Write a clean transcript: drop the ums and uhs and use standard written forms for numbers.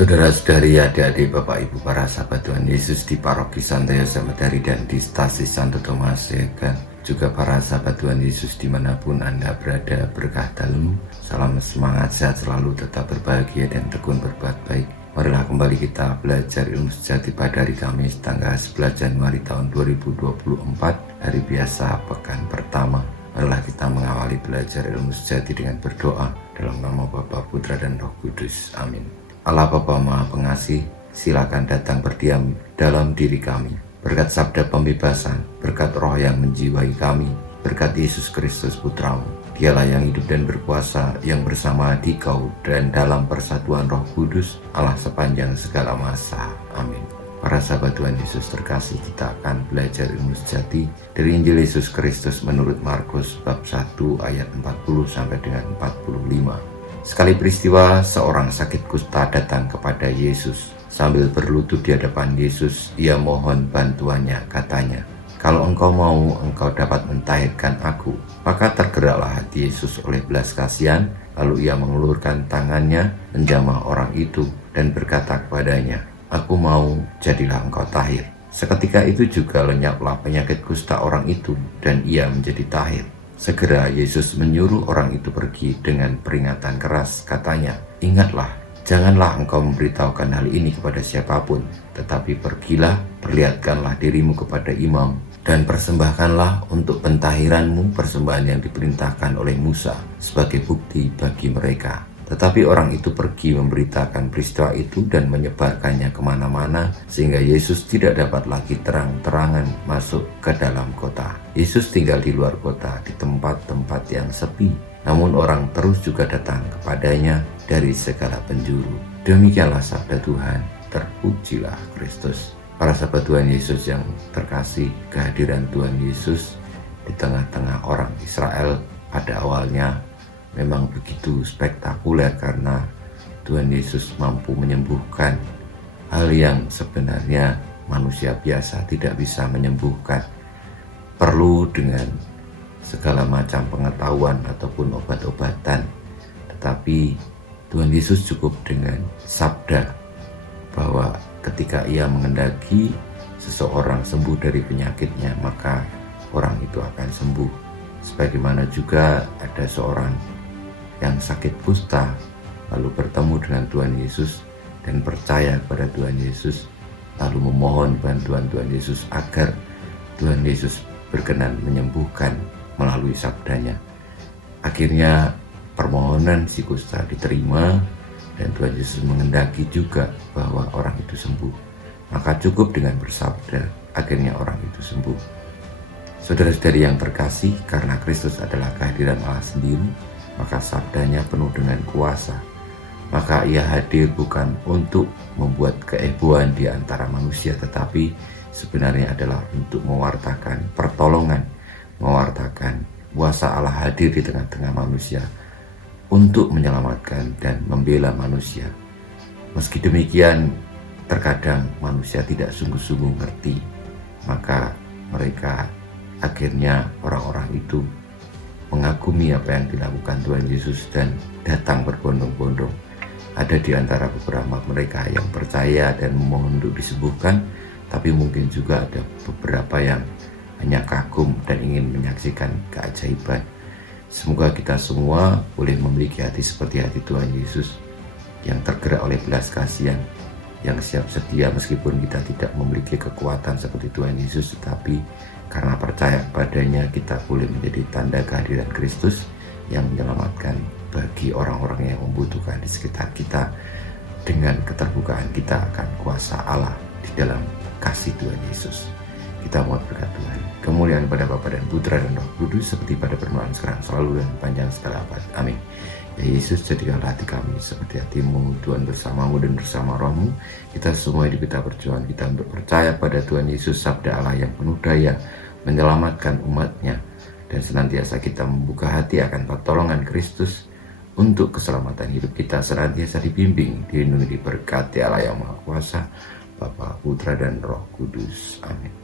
Saudara-saudari, adik-adik, Bapak Ibu, para sahabat Tuhan Yesus di Paroki Santo Yosef Medari dan di Stasi Santo Thomas Yegan, juga para sahabat Tuhan Yesus dimanapun Anda berada, berkah dalam. Salam semangat, sehat selalu, tetap berbahagia dan tekun berbuat baik. Marilah kembali kita belajar ilmu sejati pada hari Kamis tanggal 11 Januari tahun 2024, hari biasa pekan pertama. Marilah kita mengawali belajar ilmu sejati dengan berdoa dalam nama Bapa, Putra, dan Roh Kudus. Amin. Allah Bapa Maha Pengasih, silakan datang berdiam dalam diri kami. Berkat sabda pembebasan, berkat roh yang menjiwai kami, berkat Yesus Kristus Putramu. Dialah yang hidup dan berkuasa, yang bersama Dikau dan dalam persatuan Roh Kudus, Allah sepanjang segala masa. Amin. Para sahabat Tuhan Yesus terkasih, kita akan belajar ilmu sejati dari Injil Yesus Kristus menurut Markus bab 1 ayat 40 sampai dengan 45. Sekali peristiwa, seorang sakit kusta datang kepada Yesus. Sambil berlutut di hadapan Yesus, ia mohon bantuannya, katanya, "Kalau engkau mau, engkau dapat mentahirkan aku." Maka tergeraklah hati Yesus oleh belas kasihan, lalu ia mengulurkan tangannya, menjamah orang itu, dan berkata kepadanya, "Aku mau, jadilah engkau tahir." Seketika itu juga lenyaplah penyakit kusta orang itu, dan ia menjadi tahir. Segera Yesus menyuruh orang itu pergi dengan peringatan keras, katanya, "Ingatlah, janganlah engkau memberitahukan hal ini kepada siapapun, tetapi pergilah, perlihatkanlah dirimu kepada imam, dan persembahkanlah untuk pentahiranmu persembahan yang diperintahkan oleh Musa sebagai bukti bagi mereka." Tetapi orang itu pergi memberitakan peristiwa itu dan menyebarkannya kemana-mana, sehingga Yesus tidak dapat lagi terang-terangan masuk ke dalam kota. Yesus tinggal di luar kota, di tempat-tempat yang sepi. Namun orang terus juga datang kepadanya dari segala penjuru. Demikianlah sabda Tuhan, terpujilah Kristus. Para sahabat Tuhan Yesus yang terkasih, kehadiran Tuhan Yesus di tengah-tengah orang Israel pada awalnya memang begitu spektakuler karena Tuhan Yesus mampu menyembuhkan hal yang sebenarnya manusia biasa tidak bisa menyembuhkan. Perlu dengan segala macam pengetahuan ataupun obat-obatan. Tetapi Tuhan Yesus cukup dengan sabda bahwa ketika ia mengendaki seseorang sembuh dari penyakitnya, maka orang itu akan sembuh. Sebagaimana juga ada seorang yang sakit kusta lalu bertemu dengan Tuhan Yesus dan percaya kepada Tuhan Yesus, lalu memohon bantuan Tuhan Yesus agar Tuhan Yesus berkenan menyembuhkan melalui sabdanya. Akhirnya permohonan si kusta diterima dan Tuhan Yesus mengendaki juga bahwa orang itu sembuh. Maka cukup dengan bersabda, akhirnya orang itu sembuh. Saudara-saudari yang terkasih, karena Kristus adalah kehadiran Allah sendiri, maka sabdanya penuh dengan kuasa. Maka ia hadir bukan untuk membuat kehebohan di antara manusia, tetapi sebenarnya adalah untuk mewartakan pertolongan, mewartakan kuasa Allah hadir di tengah-tengah manusia untuk menyelamatkan dan membela manusia. Meski demikian, terkadang manusia tidak sungguh-sungguh ngerti, maka mereka akhirnya orang-orang itu mengagumi apa yang dilakukan Tuhan Yesus dan datang berbondong-bondong. Ada di antara beberapa mereka yang percaya dan memohon untuk disembuhkan, tapi mungkin juga ada beberapa yang hanya kagum dan ingin menyaksikan keajaiban. Semoga kita semua boleh memiliki hati seperti hati Tuhan Yesus, yang tergerak oleh belas kasihan, yang siap sedia meskipun kita tidak memiliki kekuatan seperti Tuhan Yesus, tetapi karena percaya padanya kita boleh menjadi tanda kehadiran Kristus yang menyelamatkan bagi orang-orang yang membutuhkan di sekitar kita. Dengan keterbukaan kita akan kuasa Allah di dalam kasih Tuhan Yesus. Kita mohon berkat Tuhan, kemuliaan pada Bapa dan Putra dan Roh Kudus, seperti pada permulaan sekarang selalu dan panjang segala abad. Amin. Ya Yesus, jadikanlah hati kami seperti hati-Mu, Tuhan, bersama-Mu dan bersama Roh-Mu. Kita semua hidup kita berjuang kita untuk percaya pada Tuhan Yesus, sabda Allah yang penuh daya menyelamatkan umatnya, dan senantiasa kita membuka hati akan pertolongan Kristus untuk keselamatan hidup kita, senantiasa dibimbing, dilindungi, diberkati Allah yang Maha Kuasa, Bapa, Putra, dan Roh Kudus. Amin.